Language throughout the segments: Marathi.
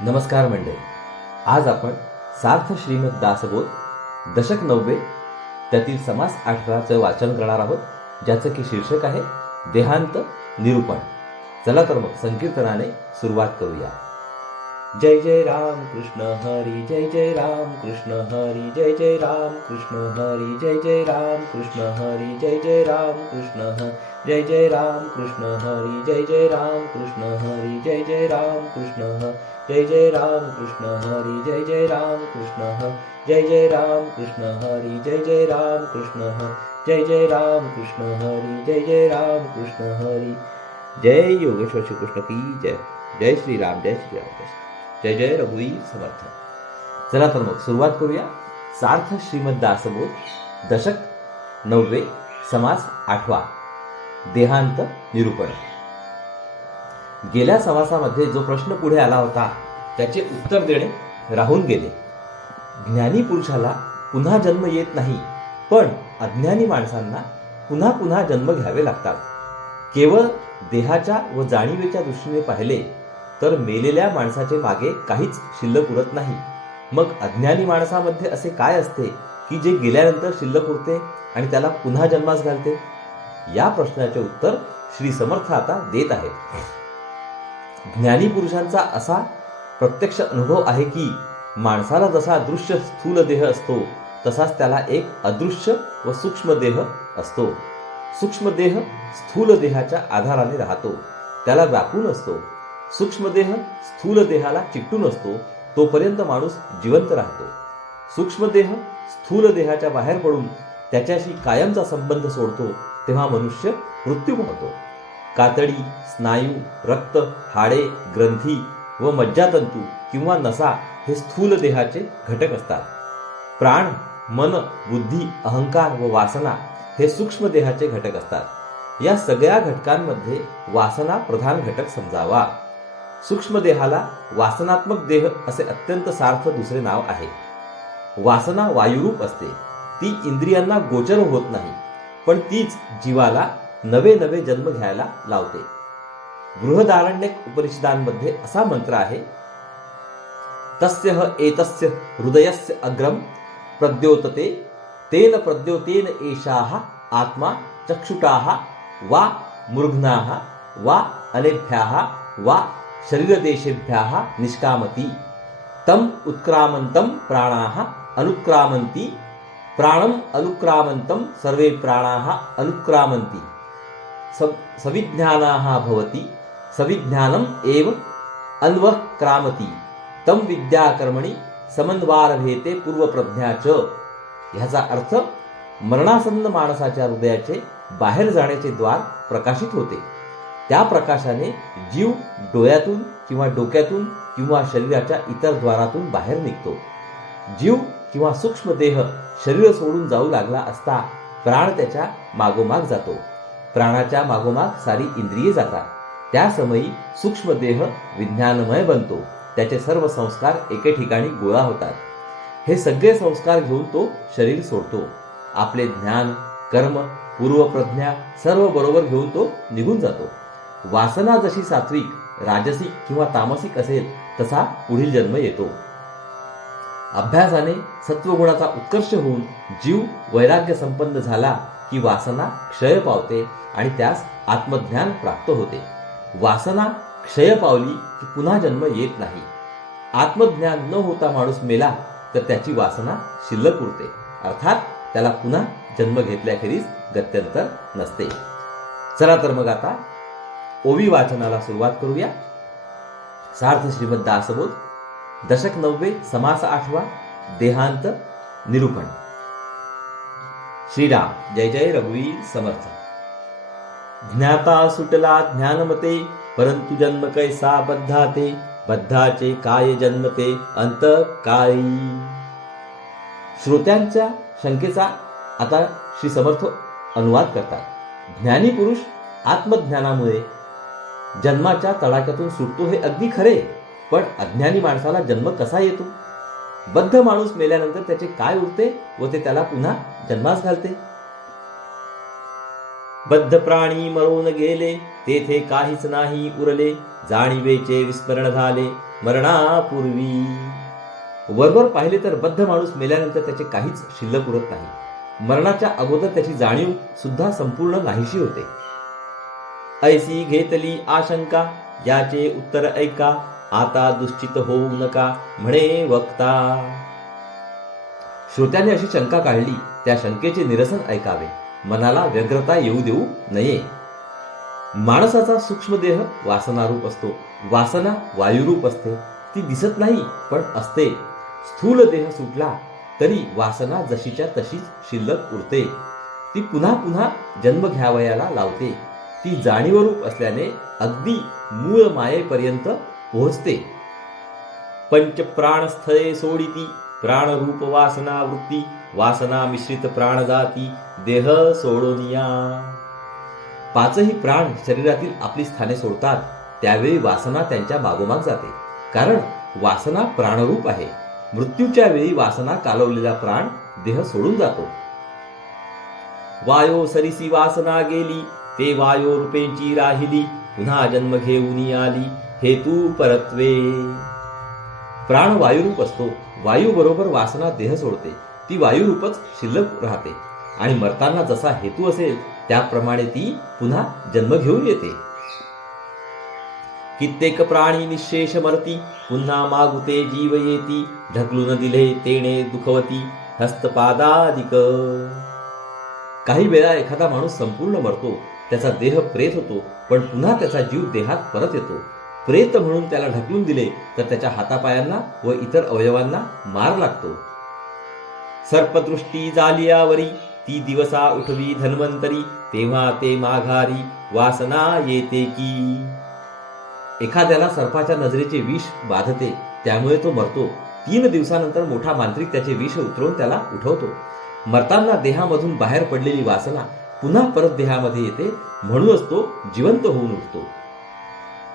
नमस्कार मंडळी. आज आपण सार्थ श्रीमद दासबोध दशक 9 त्यातील समास 18चं वाचन करणार आहोत, ज्याचं की शीर्षक आहे देहांत निरूपण. चला तर मग संकीर्तनाने सुरुवात करूया. जय जय राम कृष्ण हरी, जय जय राम कृष्ण हरी, जय जय राम कृष्ण हरी, जय जय राम कृष्ण हरी, जय जय राम कृष्ण हरी, जय जय राम कृष्ण हरी, जय जय राम कृष्ण हरी, जय जय राम कृष्ण हरी, जय जय राम कृष्ण हरी, जय जय राम कृष्ण हरी, जय जय राम कृष्ण हरी, जय जय राम कृष्ण हरी, जय जय राम कृष्ण हरी, जय जय राम कृष्ण हरी. जय योगेश्वर श्री कृष्ण की जय. जय श्री राम, जय श्री राम, जय जय रघुवीर समर्थ. चला तर मग सुरुवात करूया. सार्थ श्रीमद दासबोध दशक 9 समास 8 देहांत निरूपण. गेल्या समासामध्ये जो प्रश्न पुढे आला होता त्याचे उत्तर देणे राहून गेले. ज्ञानी पुरुषाला पुन्हा जन्म येत नाही, पण अज्ञानी माणसांना पुन्हा पुन्हा जन्म घ्यावे लागतात. केवळ देहाच्या व जाणीवेच्या दृष्टीने पाहिले तर मेलेल्या माणसाचे मागे काहीच शिल्लक उरत नाही. मग अज्ञानी माणसामध्ये असे काय असते की जे गेल्यानंतर शिल्लक उरते आणि त्याला पुन्हा जन्मास घालते? या प्रश्नाचे उत्तर श्री समर्थ आता देत आहेत. ज्ञानी पुरुषांचा असा प्रत्यक्ष अनुभव आहे की माणसाला जसा दृश्य स्थूल देह असतो, तसाच त्याला एक अदृश्य व सूक्ष्म देह असतो. सूक्ष्म देह स्थूल देहाच्या आधाराने राहतो, त्याला व्यापून असतो. सूक्ष्म देह स्थूल देहाला चिकटून असतो, तोपर्यंत माणूस जिवंत राहतो. सूक्ष्म देह स्थूल देहाच्या बाहेर पडून त्याच्याशी कायमचा संबंध सोडतो, तेव्हा मनुष्य मृत्यू पावतो. कातडी, स्नायू, रक्त, हाडे, ग्रंथी व मज्जातंतू किंवा नसा हे स्थूल देहाचे घटक असतात. प्राण, मन, बुद्धी, अहंकार व वासना हे सूक्ष्म देहाचे घटक असतात. या सगळ्या घटकांमध्ये वासना प्रधान घटक समजावा. सूक्ष्म देहाला वासनात्मक देह असे अत्यंत सार्थ दुसरे नाव आहे. वासना वायुरूप असते, ती इंद्रियांना गोचर होत नाही, पण तीच जीवाला नवे नवे जन्म घ्यायला लावते. बृहदारण्यक उपनिषदांमध्ये असा मंत्र आहे, तस्य एतस्य हृदयस्य अग्रम प्रद्योतते तेन प्रद्योतेन एषाः आत्मा चक्षुटाः वा मूर्घ्नाः वा अनेभ्याः वा शरीरदेशेभ्यः निष्कामति तम उत्क्रामन्तं प्राणाः अनुक्रामन्ति प्राणम अनुक्रामन्तं सर्वे प्राणाः अनुक्रामन्ति सविज्ञानाः भवति सविज्ञानम एव अन्वक्रामति तम विद्याकर्मणि समन्वारभेते पूर्वप्रज्ञा च. ह्याचा अर्थ, मरणासन्न माणसाच्या हृदयाचे बाहेर जाण्याचे द्वार प्रकाशित होते. त्या प्रकाशाने जीव डोळ्यातून किंवा डोक्यातून किंवा शरीराच्या इतर द्वारातून बाहेर निघतो. जीव किंवा सूक्ष्म देह शरीर सोडून जाऊ लागला असता प्राण त्याच्या मागोमाग जातो. प्राणाच्या मागोमाग सारी इंद्रिये जातात. त्या समयी सूक्ष्म देह विज्ञानमय बनतो. त्याचे सर्व संस्कार एके ठिकाणी गोळा होतात. हे सगळे संस्कार घेऊन तो शरीर सोडतो. आपले ज्ञान, कर्म, पूर्वप्रज्ञा सर्व बरोबर घेऊन तो निघून जातो. वासना जशी सात्विक, राजसिक किंवा तामसिक असेल तसा पुढील जन्म येतो. अभ्यासाने सत्वगुणाचा उत्कर्ष होऊन जीव वैराग्य संपन्न झाला की वासना क्षय पावते आणि त्यास आत्मज्ञान प्राप्त होते. वासना क्षय पावली की पुन्हा जन्म येत नाही. आत्मज्ञान न होता माणूस मेला तर त्याची वासना शिल्लक उरते, अर्थात त्याला पुन्हा जन्म घेतल्याखेरीज गत्यंतर नसते. चला तर मग आता ओवी वाचनाला सुरुवात करूया. सार्थ श्रीमद दासबोध दशक 9 समास 8 देहांत निरूपण. श्रीराम, जय जय रघुवीर समर्थ. ज्ञाता सुटला ज्ञानमते परंतु जन्म कैसा बद्धाते बद्धाचे काय जन्मते अंत काळी. श्रोत्यांच्या शंकेचा आता श्री समर्थ अनुवाद करतात. ज्ञानी पुरुष आत्मज्ञानामुळे जन्माच्या तडाख्यातून सुटतो हे अगदी खरे, पण अज्ञानी माणसाला जन्म कसा येतो? बद्ध माणूस मेल्यानंतर त्याचे काय उरते व ते त्याला पुन्हा जन्मास घालते? बद्ध प्राणी मरून गेले, तेथे काहीच नाही उरले, जाणीवेचे विस्मरण झाले मरणापूर्वी. वरवर पाहिले तर बद्ध माणूस मेल्यानंतर त्याचे काहीच शिल्लक उरत नाही. मरणाच्या अगोदर त्याची जाणीव सुद्धा संपूर्ण नाहीशी होते. ऐसी घेतली आशंका, याचे उत्तर ऐका, आता दुश्चित होऊ नका म्हणे वक्ता. श्रोत्याने अशी शंका काढली, त्या शंकेचे निरसन ऐकावे, मनाला व्यग्रता येऊ देऊ नये. माणसाचा सूक्ष्म देह वासनारूप असतो, वासना वायुरूप असते. ती दिसत नाही पण असते. स्थूल देह सुटला तरी वासना जशीच्या तशीच शिल्लक उरते. ती पुन्हा पुन्हा जन्म घ्यावयाला लावते. ती जाणीवरूप असल्याने अगदी मूळ मायेपर्यंत पोहोचते. पंच प्राणस्थळे सोडिती, प्राणरूप वासना वृत्ती, वासना मिश्रित प्राणजाती, देह सोडोनिया. पाचही प्राण शरीरातील आपली स्थाने सोडतात, त्यावेळी वासना त्यांच्या मागोमाग जाते. कारण वासना प्राणरूप आहे. मृत्यूच्या वेळी वासना कालवलेला प्राण देह सोडून जातो. वायो सरिसी वासना गेली, ते वायो रूपेंची राहिली, पुन्हा जन्म घेऊन आली, हेतू परत्वे. प्राण वायुरूप असतो. वायू बरोबर वासना देह सोडते. ती वायुरूपच शिल्लक राहते आणि मरताना जसा हेतू असेल त्याप्रमाणे ती पुन्हा जन्म घेऊन येते. कित्येक प्राणी निशेष मरती, पुन्हा मागुते जीव येती, ढकलून दिले तेणे दुखवती, हस्तपादादिक. काही वेळा एखादा माणूस संपूर्ण मरतो, त्याचा देह प्रेत होतो, पण पुन्हा त्याचा जीव देहात परत येतो. प्रेत म्हणून त्याला ढकलून दिले तर त्याच्या हातापायांना व इतर अवयवांना मार लागतो. सर्पदृष्टी जालियावरी, ती दिवसा उठवी धन्वंतरी, तेव्हा ते माघारी वासना येते की. एखाद्याला सर्पाच्या नजरेचे विष बाधते, त्यामुळे तो मरतो. 3 दिवसानंतर मोठा मांत्रिक त्याचे विष उतरवून त्याला उठवतो. मरताना देहामधून बाहेर पडलेली वासना पुन्हा परत देहामध्ये येते, म्हणूनच तो जिवंत होऊन उठतो.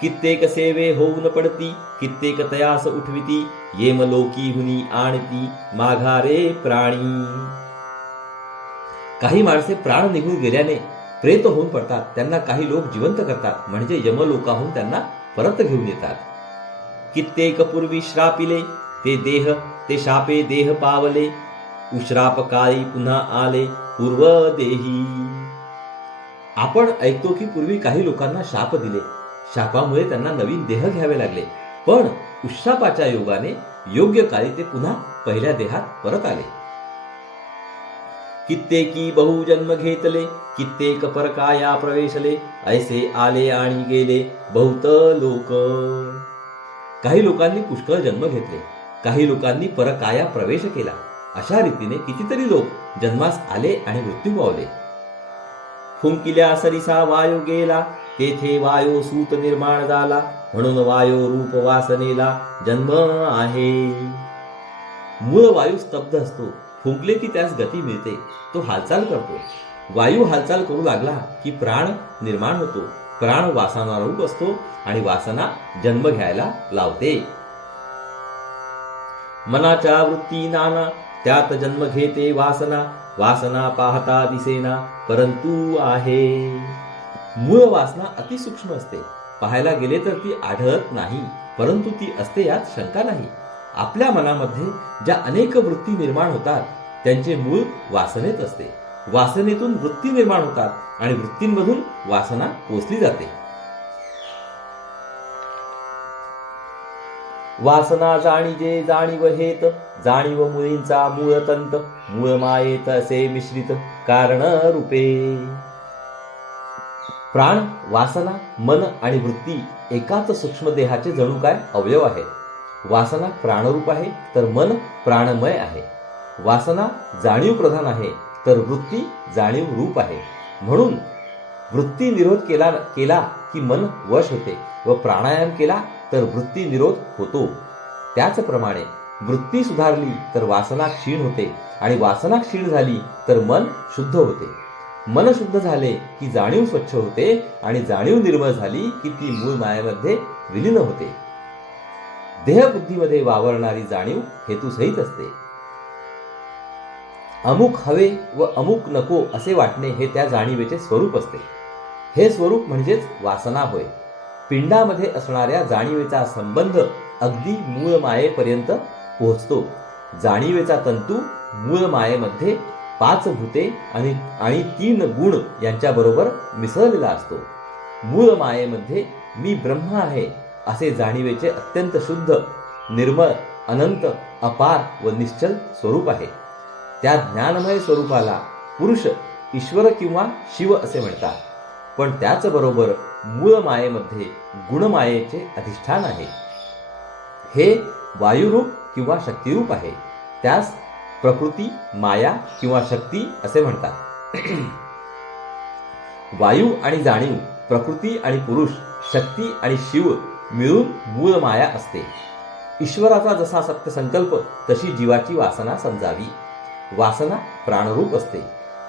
कित्येक सेवे होऊन पडती, कित्येक तयास उठविती, येमलोकी हुनी आणती, माघारे प्राणी. काही माणसे प्राण निघून गेल्याने प्रेत होऊन पडतात. त्यांना काही लोक जिवंत करतात, म्हणजे यमलोकाहून त्यांना परत घेऊन येतात. कित्येक पूर्वी श्रापिले, ते देह ते शापे देह पावले, उश्राप काळी पुन्हा आले पूर्व देही. आपण ऐकतो की पूर्वी काही लोकांना शाप दिले, शापामुळे त्यांना नवीन देह घ्यावे लागले, पण उश्रापाच्या योगाने योग्य काळी ते पुन्हा पहिल्या देहात परत आले. कित्येकी बहुजन्म घेतले, कित्येक परकाया प्रवेशले, ऐसे आले आणि गेले बहुत लोक. काही लोकांनी पुष्कळ जन्म घेतले, काही लोकांनी परकाया प्रवेश केला. अशा रीतीने कितीतरी लोक जन्मास आले आणि मृत्यू पावले. फुंकिल्या सरिसा वायू गेला, तेथे वायो सूत निर्माण झाला, म्हणून वायो रूप वासनेला जन्म आहे. मूळ वायू स्तब्ध असतो, फुंकले की त्यास गती मिळते, तो हालचाल करतो. वायू हालचाल करू लागला की प्राण निर्माण होतो. प्राण वासनारूप असतो आणि वासना जन्म घ्यायला लावते. मनाच्या वृत्ती नाना, त्यात जन्म घेते वासना, वासना पाहता दिसेना परंतु आहे. मूळ वासना अतिसूक्ष्म असते, पाहायला गेले तर ती आढळत नाही, परंतु ती असते यात शंका नाही. आपल्या मनामध्ये ज्या अनेक वृत्ती निर्माण होतात त्यांचे मूळ वासनेत असते. वासनेतून वृत्ती निर्माण होतात आणि वृत्तींमधून वासना पोचली जाते. वासना जाणीजे जाणीव हेत, जाणीव मुळींचा मूळ तंत, मूळ मायेत असे मिश्रित कारण रूपे. प्राण, वासना, मन आणि वृत्ती एकाच सूक्ष्म देहाचे जणू काय अवयव आहेत. वासना प्राणरूप आहे तर मन प्राणमय आहे. वासना जाणीव प्रधान आहे तर वृत्ती जाणीव रूप आहे. म्हणून वृत्ती निरोध केला की मन वश होते व प्राणायाम केला तर वृत्ती निरोध होतो. त्याचप्रमाणे वृत्ती सुधारली तर वासना क्षीण होते आणि वासना क्षीण झाली तर मन शुद्ध होते. मन शुद्ध झाले की जाणीव स्वच्छ होते आणि जाणीव निर्मळ झाली की ती मूळ मायेमध्ये विलीन होते. देहबुद्धीमध्ये वावरणारी जाणीव हेतुसहित असते. अमुक हवे व अमुक नको असे वाटणे हे त्या जाणीवेचे स्वरूप असते. हे स्वरूप म्हणजेच वासना होय. पिंडामध्ये असणाऱ्या जाणीवेचा संबंध अगदी मूळ मायेपर्यंत पोहोचतो. जाणीवेचा तंतू मूळ मायेमध्ये 5 भूते आणि 3 गुण यांच्याबरोबर मिसळलेला असतो. मूळ मायेमध्ये मी ब्रह्म आहे असे जाणीवेचे अत्यंत शुद्ध, निर्मळ, अनंत, अपार व निश्चल स्वरूप आहे. त्या ज्ञानमय स्वरूपाला पुरुष, ईश्वर किंवा शिव असे म्हणतात. पण त्याचबरोबर मूळ मायेमध्ये गुणमायेचे अधिष्ठान आहे. हे वायुरूप किंवा शक्तिरूप आहे. त्यास प्रकृती, माया किंवा शक्ती असे म्हणतात. वायू आणि जाणीव, प्रकृती आणि पुरुष, शक्ती आणि शिव मिळून मूळ माया असते. ईश्वराचा जसा सत्य संकल्प तशी जीवाची वासना समजावी. वासना प्राणरूप असते.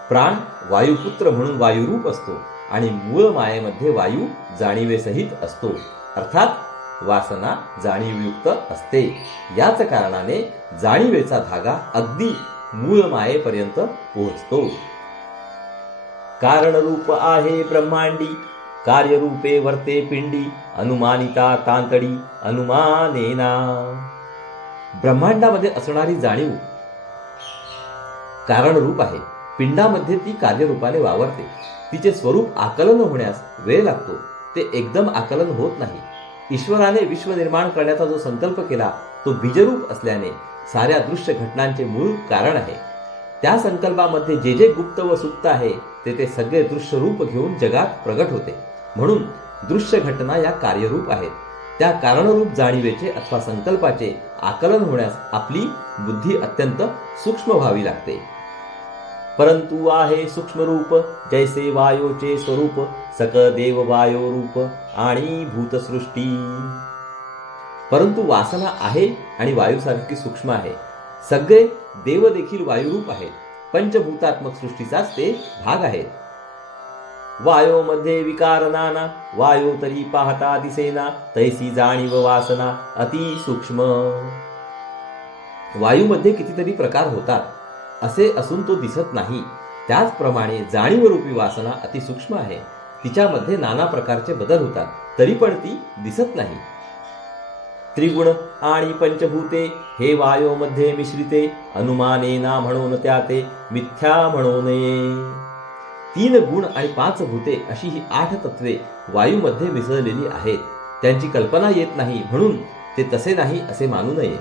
प्राण वायुपुत्र म्हणून वायुरूप असतो आणि मूळ मायेमध्ये वायू जाणीवेसहित असतो. अर्थात वासना जाणीवयुक्त असते. याच कारणाने जाणीवेचा धागा अगदी मूळ मायेपर्यंत पोहोचतो. कारणरूप आहे ब्रह्मांडी, कार्यरूपे वर्ते पिंडी, अनुमानिता तांतडी अनुमानेना. ब्रह्मांडामध्ये असणारी जाणीव कारणरूप आहे. पिंडामध्ये ती कार्यरूपाने वावरते. तिचे स्वरूप आकलन होण्यास वेळ लागतो. ते एकदम आकलन होत नाही. ईश्वराने विश्व निर्माण करण्याचा जो संकल्प केला तो बीजरूप असल्याने साऱ्या दृश्य घटनांचे मूळ कारण आहे. त्या संकल्पामध्ये जे जे गुप्त व सुप्त आहे ते सगळे दृश्य रूप घेऊन जगात प्रगट होते. म्हणून दृश्य घटना या कार्यरूप आहेत. त्या कारणरूप जाणीवेचे अथवा संकल्पाचे आकलन होण्यास आपली बुद्धी अत्यंत सूक्ष्म व्हावी लागते. परंतु आहे सूक्ष्मरूप, जैसे वायोचे स्वरूप, सकदेव वायो रूप आणि भूतसृष्टी. परंतु वासना आहे आणि वायूसारखी सूक्ष्म आहे. सगळे देव देखील वायुरूप आहेत. पंचभूतात्मक सृष्टीचाच ते भाग आहेत. वायो मध्ये विकार नाना, वायो तरी पाहता दिसेना, तैसी जाणीव वासना अति सूक्ष्म. वायूमध्ये कितीतरी प्रकार होतात, असे असून तो दिसत नाही. त्याचप्रमाणे जाणीवरूपी वासना अतिसूक्ष्म आहे. तिच्यामध्ये नाना प्रकारचे बदल होतात, तरी पण ती दिसत नाही. त्रिगुण आणि पंचभूते हे वायोमध्ये मिश्रिते, अनुमानेना म्हणून त्या ते मिथ्या म्हणू नये. 3 गुण आणि 5 भूते अशी ही 8 तत्वे वायूमध्ये मिसळलेली आहेत. त्यांची कल्पना येत नाही म्हणून ते तसे नाही असे मानू नये.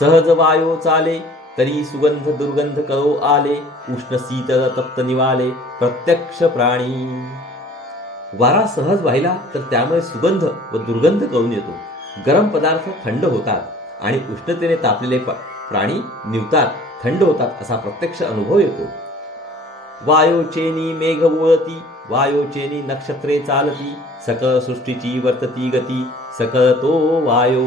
सहज वायो चाले, तरी सुगंध दुर्गंध करो आले, उष्ण शीतल तप्त निवाले प्रत्यक्ष प्राणी. वारा सहज वाहिला तर त्यामुळे सुगंध व दुर्गंध कळून येतो. गरम पदार्थ थंड होतात आणि उष्णतेने तापलेले प्राणी निवतात, थंड होतात असा प्रत्यक्ष अनुभव येतो. वायोचेनी मेघ वळती, वायोचेनी नक्षत्रे चालती, सकळ सृष्टीची वर्तती गती, सकळ तो वायो.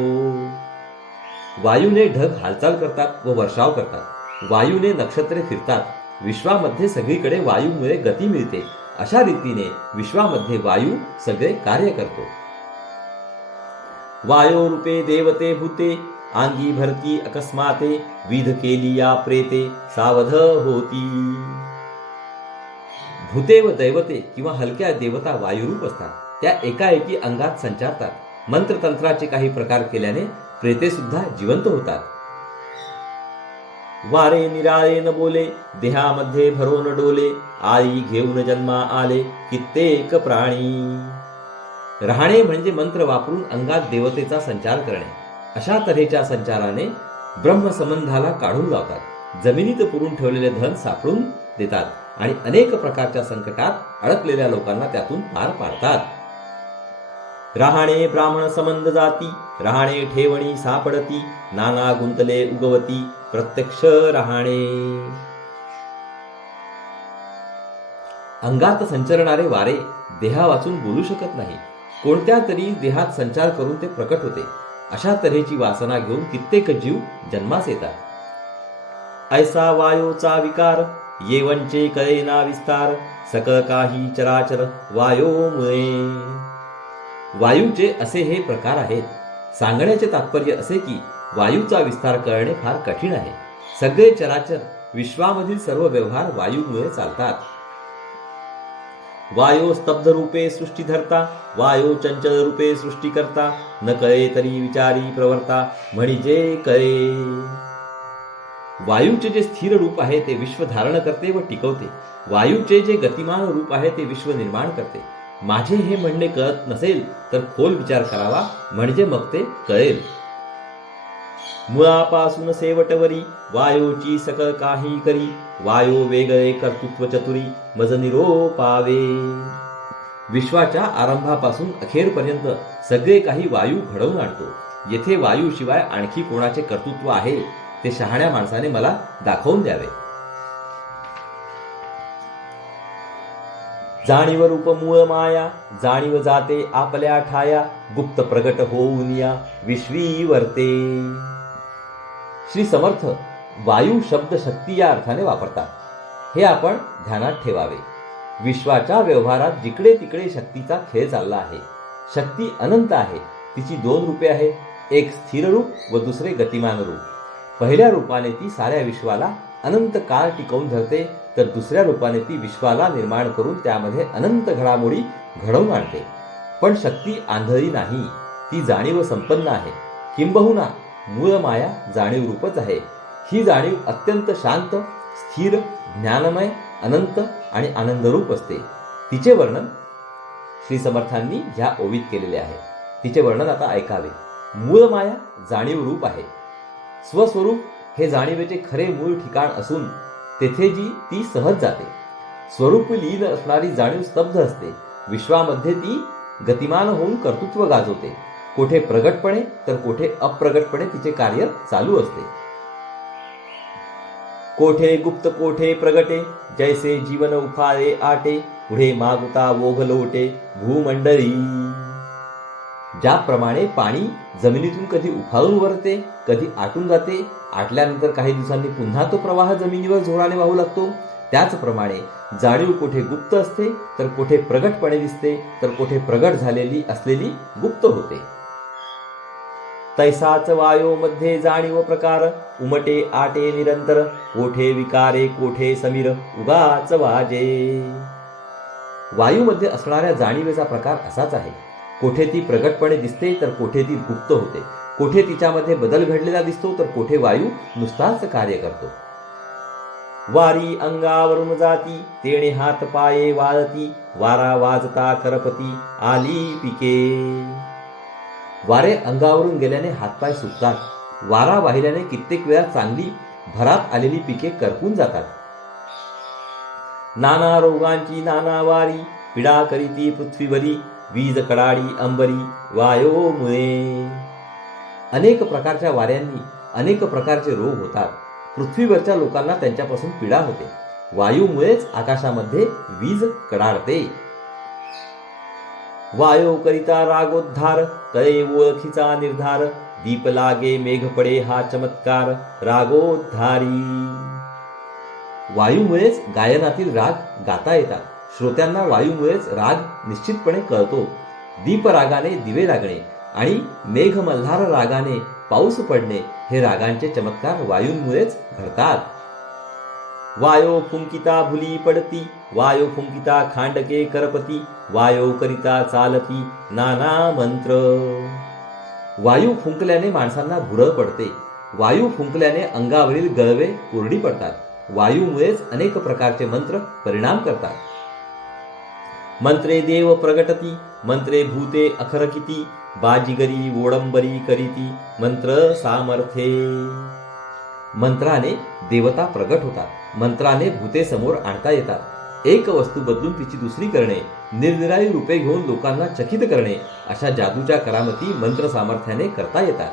वायूने ढग हालचाल करतात व वर्षाव करतात. वायूने नक्षत्रे फिरतात. विश्वामध्ये सगळीकडे वायूमुळे गती मिळते. अशा रीतीने विश्वामध्ये वायू सगळे कार्य करतो. वायो रूपे देवते भूते, आंगी भरती अकस्माते, विध केली या प्रेते सावध होती. भूते व दैवते किंवा हलक्या देवता वायुरूप असतात. त्या एकाएकी अंगात संचारतात. मंत्रतंत्राचे काही प्रकार केल्याने प्रेते सुद्धा जिवंत होतात. वारे निराळे न बोले, देहामध्ये भरोन डोले, आई घेऊन जन्मा आले कित्येक प्राणी. राहणे म्हणजे मंत्र वापरून अंगात देवतेचा संचार करणे. अशा तऱ्हेच्या संचाराने ब्रह्मसंबंधाला काढून लावतात. जमिनीत पुरून ठेवलेले धन सापडून देतात आणि अनेक प्रकारच्या संकटात अडकलेल्या लोकांना त्यातून पार पाडतात. राहणे ब्राह्मण संबंध जाती, राहणे ठेवणी सापडती, नाना गुंतले उगवती प्रत्यक्ष राहणे. अंगात संचरणारे वारे देहा वाचून बोलू शकत नाही. कोणत्या तरी देहात संचार करून ते प्रकट होते. अशा तऱ्हेची वासना घेऊन कित्येक जीव जन्मास येतात. ऐसा वायोचा विकार, येवंचे कळेना विस्तार, सकळ काही चराचर वायोमुळे. वायूचे असे हे प्रकार आहेत. सांगण्याचे तात्पर्य असे की वायूचा विस्तार करणे फार कठीण आहे. सगळे चराचर विश्वामधील सर्व व्यवहार वायूमुळे चालतात. वायो स्तब्ध रूपे सृष्टी धरता, वायो चंचल रूपे सृष्टी करता, न कळे तरी विचारी प्रवर्ता, म्हणजे कळे. वायूचे जे स्थिर रूप आहे ते विश्व धारण करते व टिकवते. वायूचे जे गतिमान रूप आहे ते विश्व निर्माण करते. माझे हे म्हणणे कळत नसेल तर खोल विचार करावा, म्हणजे मग ते कळेल. मुळापासून शेवटवरी वायोची सकळ काही करी, वायो वेगळे कर्तृत्व चतुरी मज निरोपावे. विश्वाच्या आरंभापासून अखेरपर्यंत सगळे काही वायू घडवून आणतो. येथे वायूशिवाय आणखी कोणाचे कर्तृत्व आहे ते शहाण्या माणसाने मला दाखवून द्यावे. जाणीव रूप मूळ माया, जाणीव जाते आपल्या ठाया, गुप्त प्रगट होऊन या विश्वी वर्ते. श्री समर्थ वायू शब्द शक्ती या अर्थाने वापरतात. हे आपण ध्यानात ठेवावे. विश्वाच्या व्यवहारात जिकडे तिकडे शक्तीचा खेळ चालला आहे. शक्ती अनंत आहे. तिची दोन रूपे आहेत, एक स्थिर रूप व दुसरे गतिमान रूप. पहिल्या रूपाने ती साऱ्या विश्वाला अनंत काळ टिकवून धरते, तर दुसऱ्या रूपाने ती विश्वाला निर्माण करून त्यामध्ये अनंत घडामोडी घडवून आणते. पण शक्ती आंधळी नाही, ती जाणीव संपन्न आहे. किंबहुना मूळ माया जाणीव रूपच आहे. ही जाणीव अत्यंत शांत, स्थिर, ज्ञानमय, अनंत आणि आनंदरूप असते. तिचे वर्णन श्री समर्थांनी ह्या ओवीत केलेले आहे. तिचे वर्णन आता ऐकावे. मूळ माया जाणीव रूप आहे. स्वस्वरूप हे जाणीवेचे खरे मूळ ठिकाण असून तेथे जी ती सहज जाते. स्वरूप लीन असणारी जाणीव स्तब्ध असते. विश्वामध्ये ती गतिमान होऊन कर्तृत्व गाजवते. कोठे प्रगटपणे तर कोठे अप्रगटपणे तिचे कार्य चालू असते. कोठे गुप्त कोठे प्रगटे, जैसे जीवन उफाळे आटे, पुढे मागुता ओघ लोटे भूमंडळी. ज्याप्रमाणे पाणी जमिनीतून कधी उफाळून वरते, कधी आटून जाते, आटल्यानंतर काही दिवसांनी पुन्हा तो प्रवाह जमिनीवर जोराने वाहू लागतो, त्याचप्रमाणे जाणीव कोठे गुप्त असते तर कोठे प्रगटपणे दिसते, तर कोठे प्रगट झालेली असलेली गुप्त होते. तैसाच वायो मध्ये जाणीव प्रकार, उमटे आटे निरंतर, कोठे विकारे कोठे समीर उगाच वाजे. वायूमध्ये असणाऱ्या जाणीवेचा प्रकार असाच आहे. कोठे ती प्रगटपणे दिसते तर कोठे ती गुप्त होते. कोठे तिच्यामध्ये बदल घडलेला दिसतो तर कोठे वायू नुसताच कार्य करतो. वारी अंगावरून जाती, तेणे हात पाये वाळती, वारा वाजता करपती आली पिके. वारे अंगावरून गेल्याने हातपाय सुकतात. वारा वाहिल्याने कित्येक वेळा चांगली भरात आलेली पिके करपून जातात. नाना रोगांची नाना वारी, पीडा करीती पृथ्वीवरी, वीज कडाडी अंबरी वायो मुळे. अनेक प्रकारच्या वाऱ्यांनी अनेक प्रकारचे रोग होतात. पृथ्वीवरच्या लोकांना त्यांच्यापासून पीडा होते. वायूमुळेच आकाशामध्ये वीज कडाडते. वायो करिता रागोद्धार, कळे ओळखीचा निर्धार, दीप लागे मेघ पडे हा चमत्कार रागोद्धारी. वायूमुळेच गायनातील राग गाता येतात. श्रोत्यांना वायूमुळेच राग निश्चितपणे कळतो. दीपरागाने दिवे लागणे आणि मेघमल्हार रागाने पाऊस पडणे हे रागांचे चमत्कार वायूंमुळेच घडतात. वायो फुंकिता भुली पडती, वायो फुंकिता खांडके करपती, वायो करिता चालती नाना मंत्र. वायू फुंकल्याने माणसांना भुरळ पडते. वायू फुंकल्याने अंगावरील गळवे कोरडी पडतात. वायूमुळेच अनेक प्रकारचे मंत्र परिणाम करतात. मंत्रे देव प्रगटती, मंत्रे भूते अखरकिती, बाजीगरी ओडंबरी करीती मंत्र सामर्थ्ये. मंत्राने देवता प्रगट होतात. मंत्राने भूते समोर आणता येतात. एक वस्तू बदलून तिची दुसरी करणे, निरनिराळी रूपे घेऊन लोकांना चकित करणे, अशा जादूच्या करामती मंत्र सामर्थ्याने करता येतात.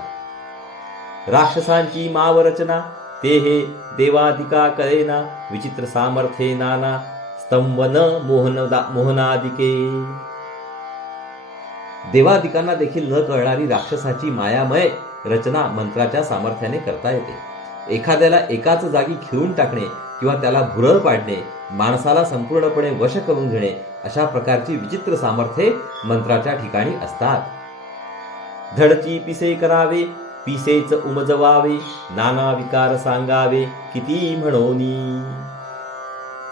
राक्षसांची माव रचना, ते हे देवादिका कळेना, विचित्र सामर्थ्ये नाना स्तंभन मोहनादिके. देवादिकांना देखील न कळणारी राक्षसाची मायामय रचना मंत्राच्या सामर्थ्याने करता येते. एखाद्याला एकाच जागी खिळून टाकणे किंवा त्याला भुरळ पाडणे, माणसाला संपूर्णपणे वश करून घेणे, अशा प्रकारची विचित्र सामर्थ्ये मंत्राच्या ठिकाणी असतात. धडची पिसे करावे, पिसेच उमजवावे, नाना विकार सांगावे किती म्हणोनी.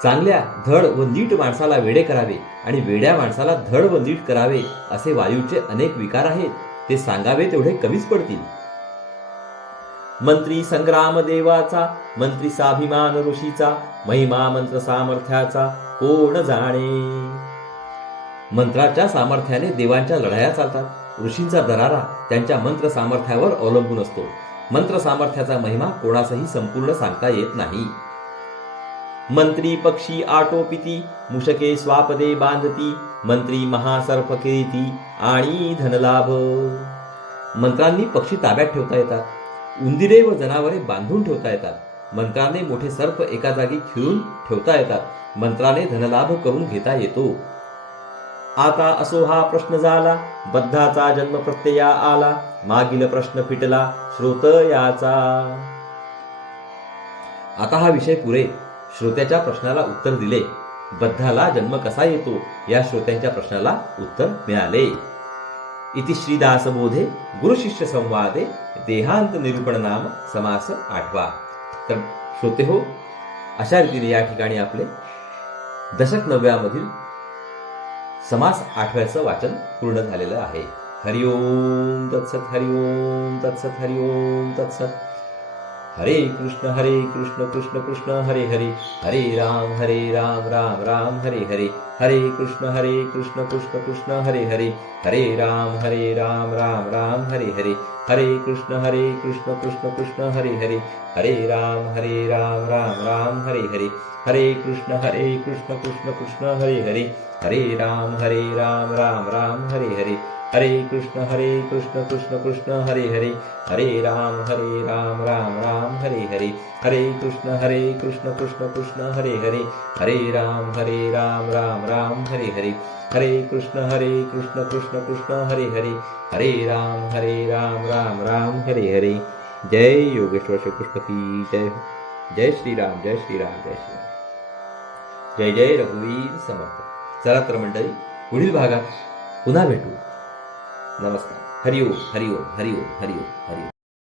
चांगल्या धड व नीट माणसाला वेडे करावे आणि वेड्या माणसाला धड व नीट करावे असे वायूचे अनेक विकार आहेत, ते सांगावे तेवढे कमीच पडतील. मंत्री संग्राम देवाचा, मंत्री स्वाभिमान ऋषीचा, महिमा मंत्र सामर्थ्याचा कोण जाणे. मंत्राच्या सामर्थ्याने देवांच्या लढाया चालतात. ऋषींचा दरारा त्यांच्या मंत्र सामर्थ्यावर अवलंबून असतो. मंत्र सामर्थ्याचा महिमा कोणासही संपूर्ण सांगता येत नाही. मंत्री पक्षी आटोपिती, मुशके स्वापदे बांधती, मंत्री महासर्प केती आणि धनलाभ. मंत्रांनी पक्षी ताब्यात ठेवता येतात, उंदिरे व जनावरे बांधून ठेवता येतात. मंत्राने मोठे सर्प एका जागी खिळून ठेवता येतात. मंत्राने धनलाभ करून घेता येतो. आता असो हा प्रश्न झाला, बद्धाचा जन्म प्रत्यया आला, मागील प्रश्न फिटला श्रोतयाचा. आता हा विषय पुरे. श्रोत्याच्या प्रश्नाला उत्तर दिले. बद्धाला जन्म कसा येतो या श्रोत्यांच्या प्रश्नाला उत्तर मिळाले. इति श्रीदासबोधे गुरुशिष्य संवादे देहांत निरूपण नाम समास 8वा. तर श्रोते हो, अशा रीतीने या ठिकाणी आपले दशक 9व्या मधील समास 8व्याचं वाचन पूर्ण झालेलं आहे. हरिओम तत्सत, हरिओम तत्सत, हरिओम तत्सत. हरे कृष्ण कृष्ण कृष्ण हरे हरे, हरे राम राम राम हरे हरे, हरे कृष्ण कृष्ण कृष्ण हरे हरे, हरे राम राम राम हरे हरे, हरे कृष्ण कृष्ण कृष्ण हरे हरे, हरे राम राम राम हरे हरे, हरे कृष्ण कृष्ण कृष्ण हरे हरे, हरे राम राम राम हरे हरे, हरे कृष्ण कृष्ण कृष्ण हरे हरे, हरे राम राम राम हरे हरे, हरे कृष्ण कृष्ण कृष्ण हरे हरे, हरे राम राम राम हरे हरे, हरे कृष्ण कृष्ण कृष्ण हरे हरे, हरे राम राम हरे हरे. जय योगेश्वर श्री कृष्ण की जय. जय श्रीराम, जय श्रीराम, जय श्रीराम. जय जय रघुवीर समर्थ. चला तर मंडळी, पुढील भागात पुन्हा भेटू. नमस्कार. हरिओम हरिओम हरिओम हरिओम हरिओम.